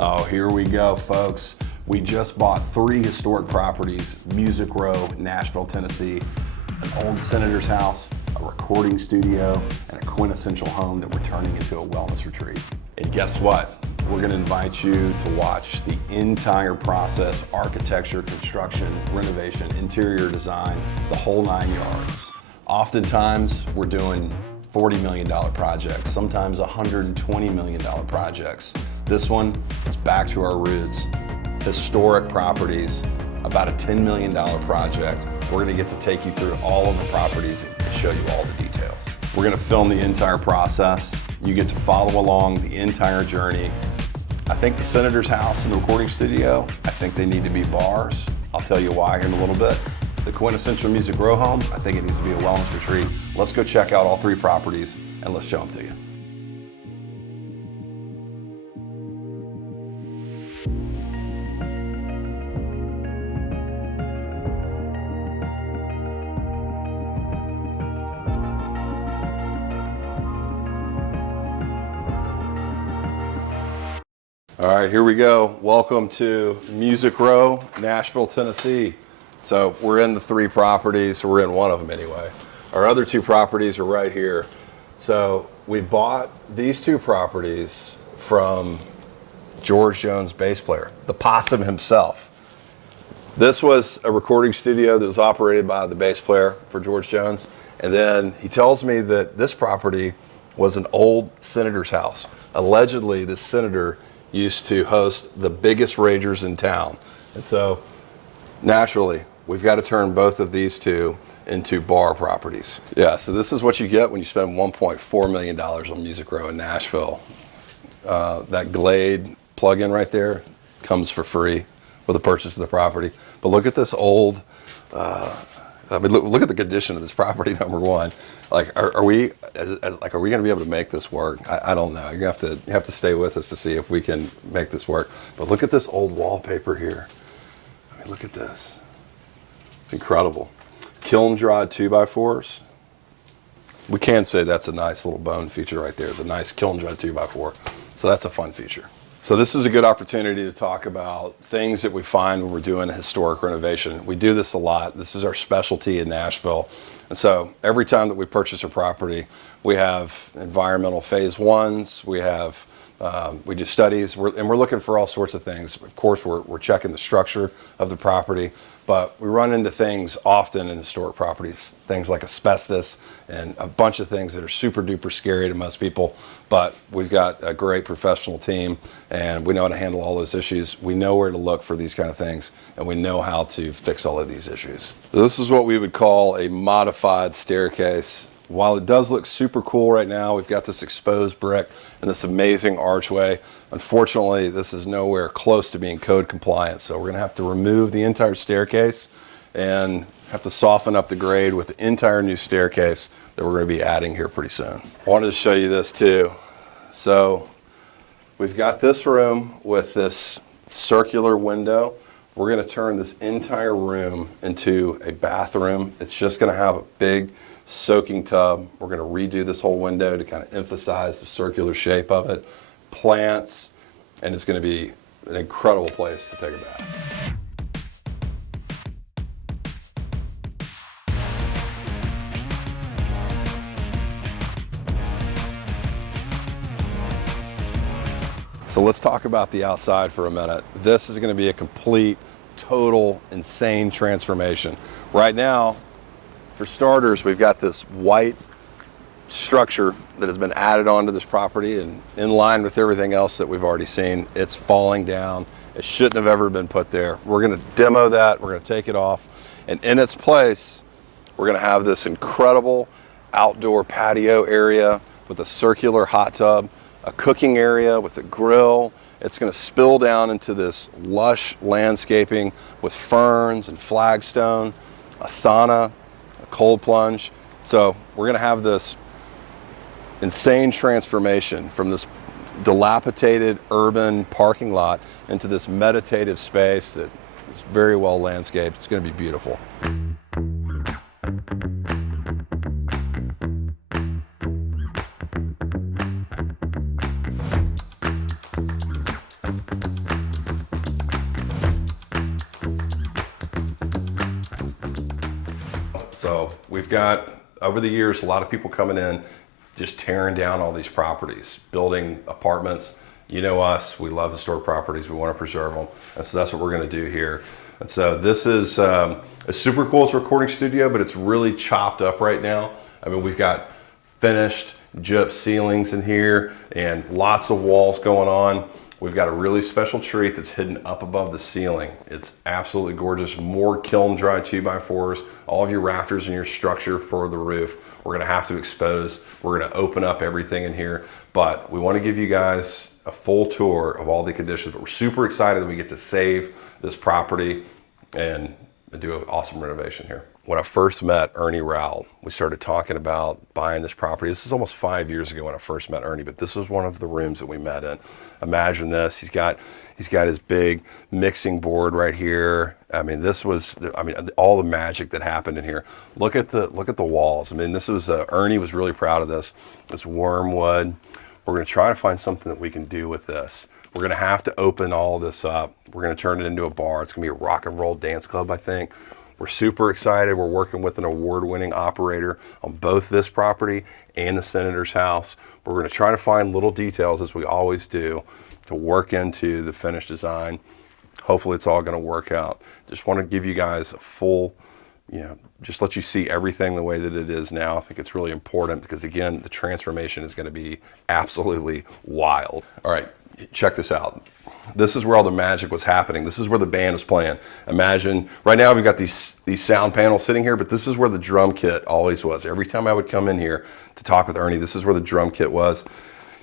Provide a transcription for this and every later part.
Oh, here we go, folks. We just bought 3 historic properties: Music Row, Nashville, Tennessee, an old senator's house, a recording studio, and a quintessential home that we're turning into a wellness retreat. And guess what? We're gonna invite you to watch the entire process: architecture, construction, renovation, interior design, the whole 9 yards. Oftentimes, we're doing $40 million projects, sometimes $120 million projects. This one is back to our roots. Historic properties, about a $10 million project. We're gonna get to take you through all of the properties and show you all the details. We're gonna film the entire process. You get to follow along the entire journey. I think the senator's house and the recording studio, I think they need to be bars. I'll tell you why here in a little bit. The quintessential Music Row home, I think it needs to be a wellness retreat. Let's go check out all 3 properties and let's show them to you. All right, here we go. Welcome to Music Row, Nashville, Tennessee. So we're in the 3 properties, or we're in one of them anyway. Our other 2 properties are right here. So we bought these 2 properties from George Jones, bass player, the possum himself. This was a recording studio that was operated by the bass player for George Jones. And then he tells me that this property was an old senator's house. Allegedly, this senator used to host the biggest ragers in town. And so naturally, we've got to turn both of these 2 into bar properties. Yeah, so this is what you get when you spend $1.4 million on Music Row in Nashville. That Glade plug-in right there comes for free with the purchase of the property. But look at this old, look at the condition of this property, number one. Like, are we going to be able to make this work? I don't know. You have to stay with us to see if we can make this work. But look at this old wallpaper here. I mean, look at this. It's incredible. Kiln dried 2x4s. We can say that's a nice little bone feature right there. It's a nice kiln dried 2x4. So that's a fun feature. So this is a good opportunity to talk about things that we find when we're doing a historic renovation. We do this a lot. This is our specialty in Nashville. And so every time that we purchase a property, we have environmental phase 1s, we do studies, and we're looking for all sorts of things. Of course, we're checking the structure of the property, but we run into things often in historic properties, things like asbestos and a bunch of things that are super duper scary to most people. But we've got a great professional team, and we know how to handle all those issues. We know where to look for these kind of things, and we know how to fix all of these issues. So this is what we would call a modified staircase. While it does look super cool right now, we've got this exposed brick and this amazing archway. Unfortunately, this is nowhere close to being code compliant, so we're gonna have to remove the entire staircase and have to soften up the grade with the entire new staircase that we're gonna be adding here pretty soon. I wanted to show you this too. So we've got this room with this circular window. We're gonna turn this entire room into a bathroom. It's just gonna have a big soaking tub. We're going to redo this whole window to kind of emphasize the circular shape of it. Plants, and it's going to be an incredible place to take a bath. So let's talk about the outside for a minute. This is going to be a complete, total, insane transformation. Right now, for starters, we've got this white structure that has been added onto this property, and in line with everything else that we've already seen, it's falling down. It shouldn't have ever been put there. We're gonna demo that, we're gonna take it off, and in its place, we're gonna have this incredible outdoor patio area with a circular hot tub, a cooking area with a grill. It's gonna spill down into this lush landscaping with ferns and flagstone, a sauna, cold plunge. So we're going to have this insane transformation from this dilapidated urban parking lot into this meditative space that is very well landscaped. It's going to be beautiful. So we've got, over the years, a lot of people coming in, just tearing down all these properties, building apartments. You know us, we love historic properties, we want to preserve them. And so that's what we're going to do here. And so this is a super cool, it's a recording studio, but it's really chopped up right now. I mean, we've got finished gyp ceilings in here and lots of walls going on. We've got a really special treat that's hidden up above the ceiling. It's absolutely gorgeous. More kiln dry 2x4s, all of your rafters and your structure for the roof. We're gonna have to expose. We're gonna open up everything in here, but we wanna give you guys a full tour of all the conditions. But we're super excited that we get to save this property and do an awesome renovation here. When I first met Ernie Rowell, we started talking about buying this property. This is almost 5 years ago when I first met Ernie, but this was one of the rooms that we met in. Imagine this, he's got his big mixing board right here. I mean, this was, all the magic that happened in here. Look at the walls. I mean, this was, Ernie was really proud of this. It's wormwood. We're gonna try to find something that we can do with this. We're gonna have to open all this up. We're gonna turn it into a bar. It's gonna be a rock and roll dance club, I think. We're super excited. We're working with an award-winning operator on both this property and the Senator's house. We're gonna try to find little details, as we always do, to work into the finished design. Hopefully it's all gonna work out. Just wanna give you guys a full, just let you see everything the way that it is now. I think it's really important because, again, the transformation is gonna be absolutely wild. All right, check this out. This is where all the magic was happening. This is where the band was playing. Imagine, right now we've got these sound panels sitting here, but this is where the drum kit always was. Every time I would come in here to talk with Ernie, this is where the drum kit was.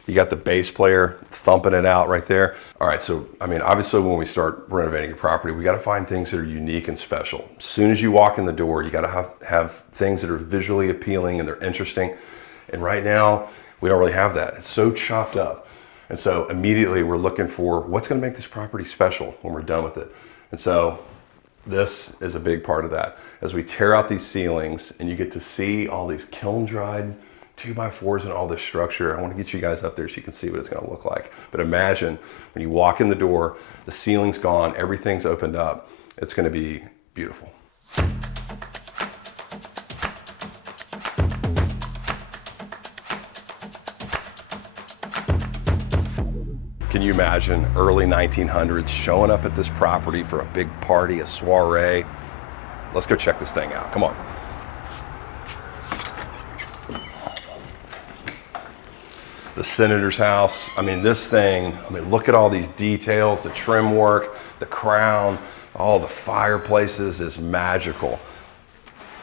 You got the bass player thumping it out right there. All right, so, I mean, obviously when we start renovating a property, we gotta find things that are unique and special. As soon as you walk in the door, you gotta have things that are visually appealing and they're interesting. And right now, we don't really have that. It's so chopped up. And so immediately we're looking for what's gonna make this property special when we're done with it. And so this is a big part of that. As we tear out these ceilings and you get to see all these kiln dried 2x4s and all this structure, I wanna get you guys up there so you can see what it's gonna look like. But imagine when you walk in the door, the ceiling's gone, everything's opened up. It's gonna be beautiful. Can you imagine early 1900s showing up at this property for a big party, a soiree? Let's go check this thing out. Come on. The Senator's house. I mean, this thing, look at all these details, the trim work, the crown, all the fireplaces is magical.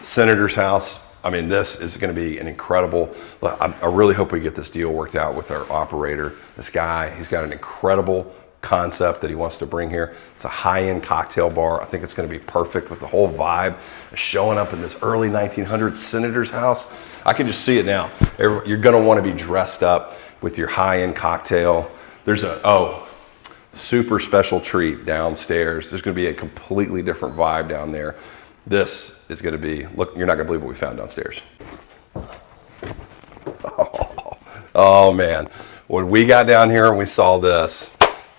Senator's house. I mean, this is going to be an incredible, I really hope we get this deal worked out with our operator. This guy, he's got an incredible concept that he wants to bring here. It's a high-end cocktail bar. I think it's going to be perfect with the whole vibe showing up in this early 1900s Senator's house. I can just see it now. You're going to want to be dressed up with your high-end cocktail. There's super special treat downstairs. There's going to be a completely different vibe down there. This is going to be, look, you're not going to believe what we found downstairs. Oh man, when we got down here and we saw this,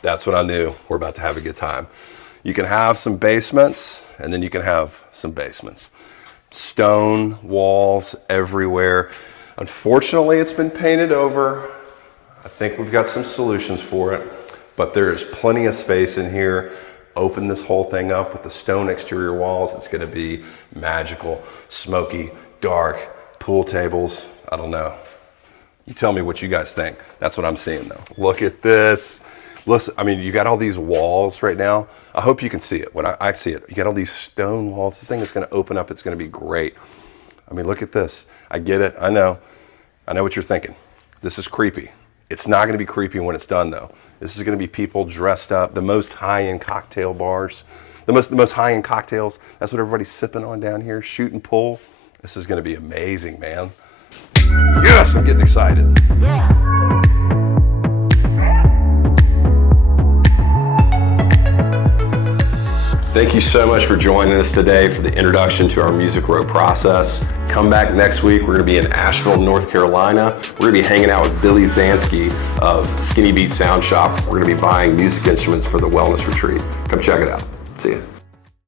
that's when I knew we're about to have a good time. You can have some basements and then you can have some basements. Stone walls everywhere. Unfortunately, it's been painted over. I think we've got some solutions for it, but there is plenty of space in here. Open this whole thing up with the stone exterior walls. It's gonna be magical, smoky, dark, pool tables. I don't know. You tell me what you guys think. That's what I'm seeing though. Look at this. Listen, I mean, you got all these walls right now. I hope you can see it. When I see it, you got all these stone walls. This thing is gonna open up. It's gonna be great. I mean, look at this. I get it, I know what you're thinking. This is creepy. It's not gonna be creepy when it's done though. This is gonna be people dressed up, the most high-end cocktail bars, the most high-end cocktails. That's what everybody's sipping on down here, shooting pool. This is gonna be amazing, man. Yes, I'm getting excited. Thank you so much for joining us today for the introduction to our Music Row process. Come back next week. We're gonna be in Asheville, North Carolina. We're gonna be hanging out with Billy Zansky of Skinny Beat Sound Shop. We're gonna be buying music instruments for the wellness retreat. Come check it out. See ya.